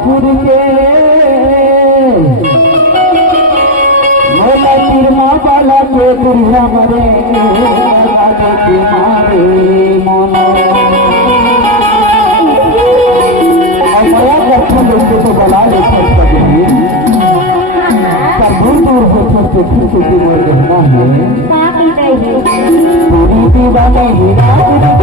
ठाकुर के मोला तिरमा बाला के दुर्गा मरे राधे के मारे मन और बड़ा अच्छा लोग तो बला ले दूर हो सकते छुट्टी बोल रहना है पूरी दीवाने हीरा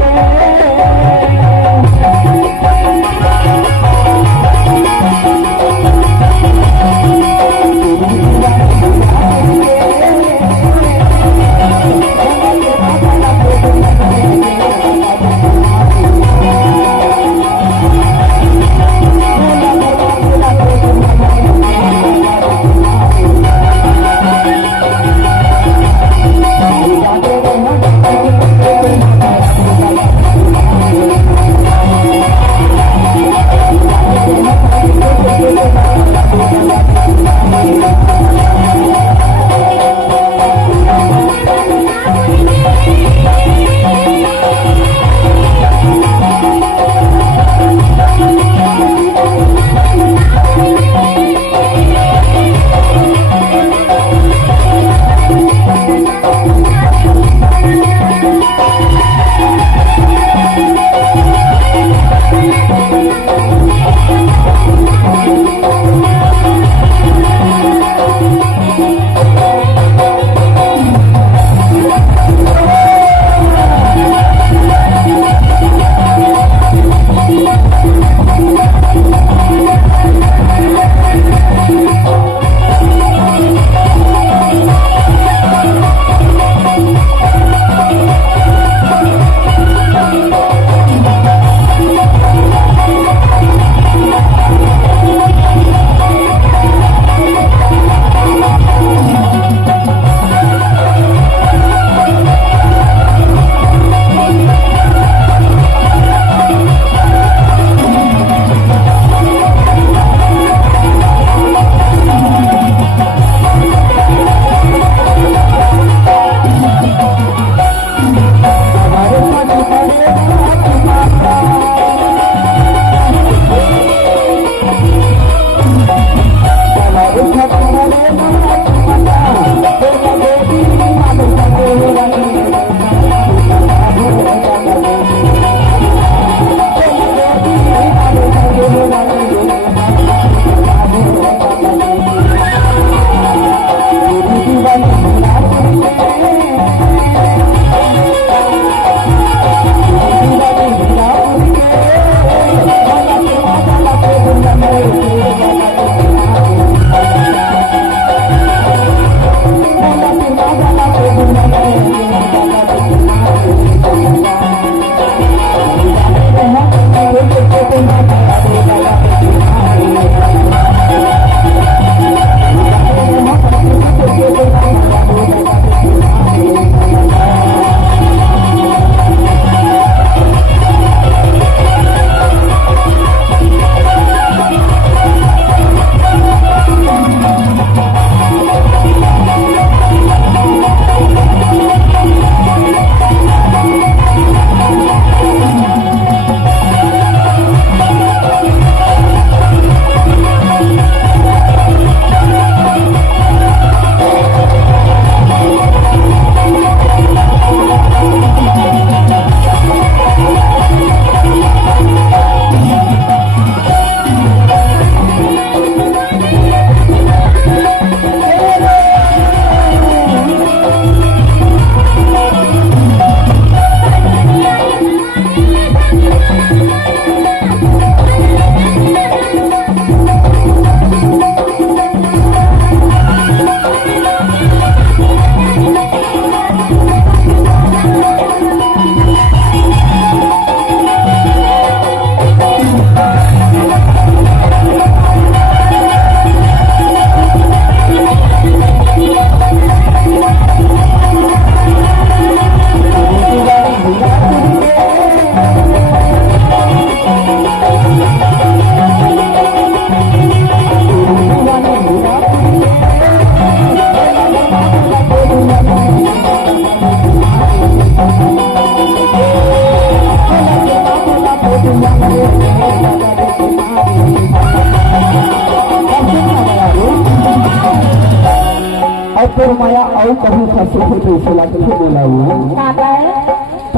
तोर माया और कभी फंसे हो तो इसे लगते बोलाऊ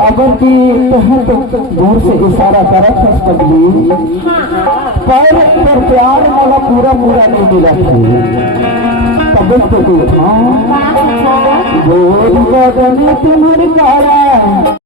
अगर की तहत दूर से इशारा करत फंस पगली पर तोर प्यार वाला पूरा पूरा नहीं मिला तब तो तू हाँ बोल बदन तुम्हारे कारा